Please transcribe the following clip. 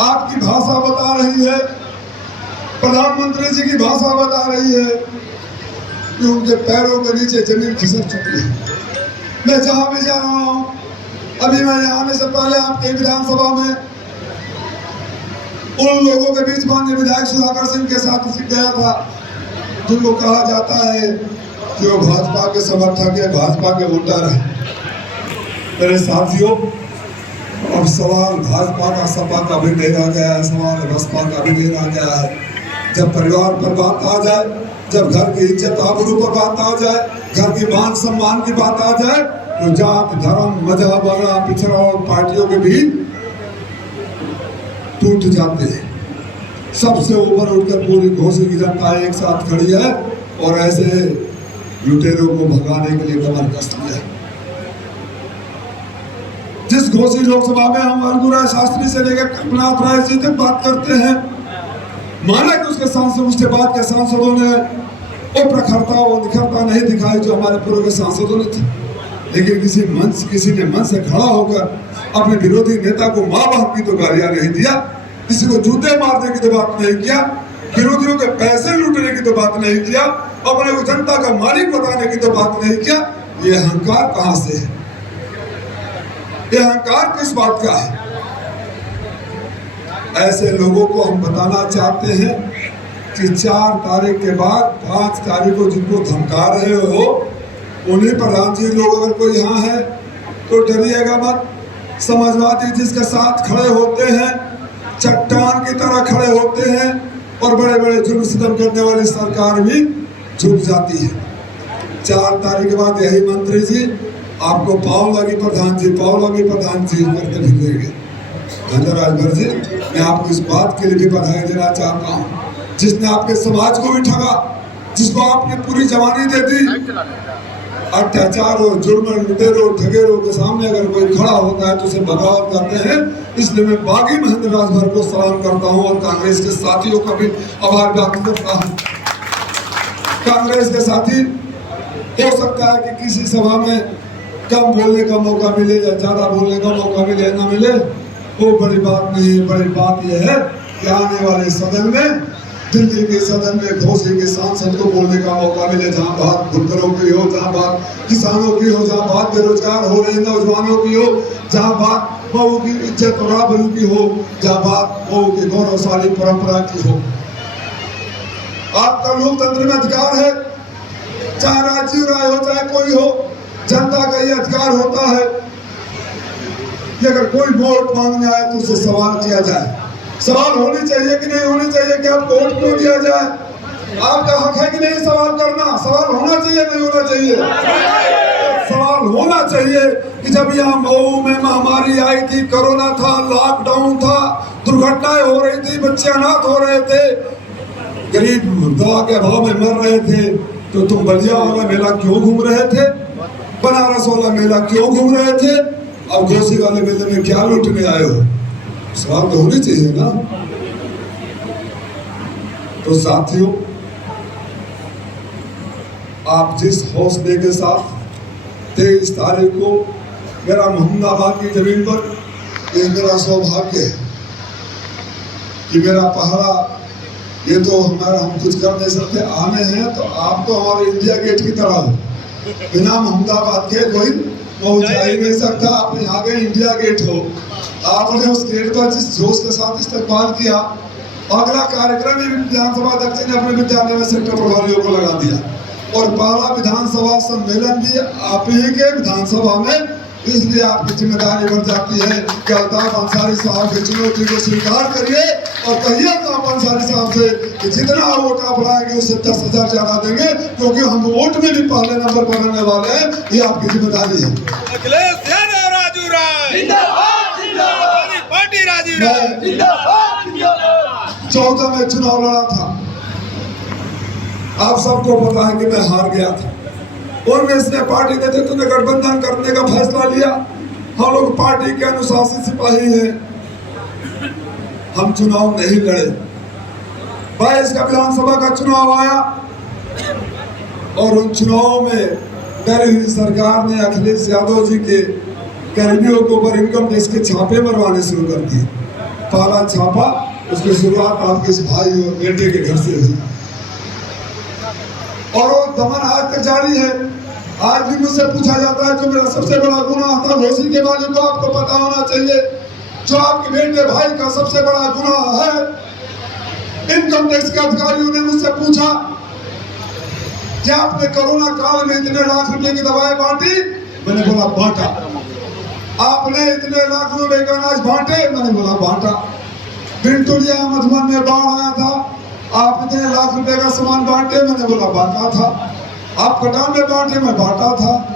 आपकी भाषा बता रही है, प्रधानमंत्री जी की भाषा बता रही है कि उनके पैरों के नीचे जमीन खिसक चुकी है। मैं जहां भी जा रहा हूं, अभी मैं यहाँ आने से पहले आपके विधानसभा में उन लोगों के बीच माननीय विधायक सुधाकर सिंह के साथ गया था जिनको कहा जाता है कि वो भाजपा के समर्थक है, भाजपा के वोटर है। मेरे साथियों, अब सवाल भाजपा का सपा का भी नहीं रह गया है, सवाल बसपा का भी नहीं रह गया है। जब परिवार पर बात आ जाए, जब घर की इज्जत आबरू पर बात आ जाए, घर की मान सम्मान की बात आ जाए, तो जात धर्म मजहब वाला पिछड़ा और पार्टियों के भी टूट जाते हैं। सबसे ऊपर उठकर पूरी घोसी की जनता एक साथ खड़ी है और ऐसे लुटेरों को भगाने के लिए कमर कस लिया है। जिस घोसी लोकसभा में हम रघुराज शास्त्री से लेकर कल्पनाथ राय जी तक बात करते हैं, माना कि उसके सांसद, उसके बाद के सांसदों ने वो प्रखरता वो निखरता नहीं दिखाई जो हमारे पूर्व के सांसदों ने थी। लेकिन किसी ने मन से खड़ा होकर अपने विरोधी नेता को माँ बाप की तो गालियां नहीं दिया, किसी को जूते मारने की तो बात नहीं किया, विरोधियों के पैसे लूटने की तो बात नहीं किया, अपने को जनता का मालिक बताने की तो बात नहीं किया। ये अहंकार कहां से है? ये अहंकार किस बात का है? ऐसे लोगों को हम बताना चाहते हैं कि 4 तारीख के बाद 5 तारीख को जिनको धमका रहे हो, उन्हीं प्रधान जी लोग अगर कोई यहाँ है तो डरिएगा मत। समाजवादी जिसके साथ खड़े होते हैं, चट्टान की तरह खड़े होते हैं और बड़े बड़े जुर्म सितम करने वाली सरकार भी झुक जाती है। 4 तारीख के बाद यही मंत्री जी आपको पाव लगी प्रधान जी, पाव लगी प्रधान जी करके भेजेंगे। धन्यवाद भर जी, मैं आपको इस बात के लिए भी बधाई देना चाहता हूँ जिसने आपके समाज को भी ठगा, जिसको आपने पूरी जवानी दे दी। अत्याचार और जुर्म, लुटेरों, ठगेरों के सामने अगर कोई खड़ा होता है तो उसे बगावत करते हैं। इसलिए मैं बागी महेंद्र राजभर को सलाम करता हूँ और कांग्रेस के साथियों का भी आभार व्यक्त करता हूँ। कांग्रेस के साथी, हो सकता है कि किसी सभा में कम बोलने का मौका मिले या ज्यादा बोलने का मौका मिले ना मिले, वो बड़ी बात नहीं है। बड़ी बात यह है कि आने वाले सदन में, दिल्ली के सदन में घोसी के सांसद को बोलने का मौका मिले, जहाँ बात बुनकरों की हो, जहाँ बात किसानों की हो, जहाँ बात बेरोजगार हो रहे नौजवानों की हो, जहाँ बात मऊ की इज्जत और आबरू की हो, जहाँ बात मऊ की गौरवशाली परंपरा की हो। आपका लोकतंत्र में अधिकार है, चाहे राजीव राय हो चाहे कोई हो, जनता का ये अधिकार होता है कि अगर कोई वोट मांगने आए तो उससे सवाल किया जाए। सवाल होनी चाहिए कि नहीं होनी चाहिए कि आपको वोट क्यों दिया जाए? आपका हक है कि नहीं सवाल करना? सवाल होना चाहिए नहीं होना चाहिए? सवाल होना चाहिए कि जब यहाँ मऊ में महामारी आई थी, कोरोना था, लॉकडाउन था, दुर्घटनाएं हो रही थी, बच्चे अनाथ हो रहे थे, गरीब दवा के अभाव में मर रहे थे, तो तुम बलिया वाला मेला क्यों घूम रहे थे? बनारस वाला मेला क्यों घूम रहे थे? अब घोसी वाले मेले में क्या लूटने आए हो? सवाल तो होनी चाहिए ना। तो साथियों, आप जिस हौसले के साथ 23 तारीख को मेरा मोहम्मदाबाद की जमीन पर, ये मेरा सौभाग्य है कि मेरा पहरा, ये तो हमारा, हम कुछ कर नहीं सकते, आने हैं तो आप तो हमारे इंडिया गेट की तरह हो। बिना मोहम्मदाबाद के कोई पहुंच ही नहीं सकता। आप यहाँ के इंडिया गेट हो। आपने उस गेट पर जिस जोश के साथ इस्तेमाल किया, अगला कार्यक्रम ही विधानसभा अध्यक्ष ने अपने विद्यालय में सेक्टर प्रभारियों को लगा दिया और पहला विधानसभा सम्मेलन भी आप ही के विधानसभा में। इसलिए आपकी जिम्मेदारी बढ़ जाती है कि अल्ताफ अंसारी साहब की चुनौती को स्वीकार करिए और कहिए अल्ताफ अंसारी साहब से कि जितना वोट आप लाएंगे उससे 10,000 ज्यादा देंगे, क्योंकि हम वोट में भी पहले नंबर पर रहने वाले हैं। ये आपकी जिम्मेदारी है। मैं 14 में चुनाव लड़ा था, आप सबको पता है कि मैं हार गया था। कांग्रेस ने पार्टी नेतृत्व ने गठबंधन करने का फैसला लिया। हम लोग पार्टी के अनुशासित सिपाही हैं, हम चुनाव नहीं लड़े। 22 का विधानसभा का चुनाव आया और उन चुनाव में डरी हुई सरकार ने अखिलेश यादव जी के कर्मियों के ऊपर इनकम टैक्स के छापे मरवाने शुरू कर दिए। पाला छापा, उसकी शुरुआत आपके इस भाई और बेटे के घर से हुई और वो दमन आज तक जारी है। आज भी मुझसे पूछा जाता है जो मेरा सबसे बड़ा गुनाह था घोसी के मालिक को आपको पता होना चाहिए। जो आपके बेटे भाई का सबसे बड़ा गुनाह है, इनकम टैक्स के अधिकारियों ने मुझसे पूछा कि आपने कोरोना काल में इतने लाख रुपए की दवाएं बांटी, मैंने बोला बांटा। आपने इतने लाख रुपए का अनाज बांटे, मैंने बोला बांटा। बिंटुलिया मधुबन में बाढ़ आया था, आप इतने लाख रुपए का सामान बांटे, मैंने बोला बांटा था। आप कटान में बांटे, मैं बांटा था।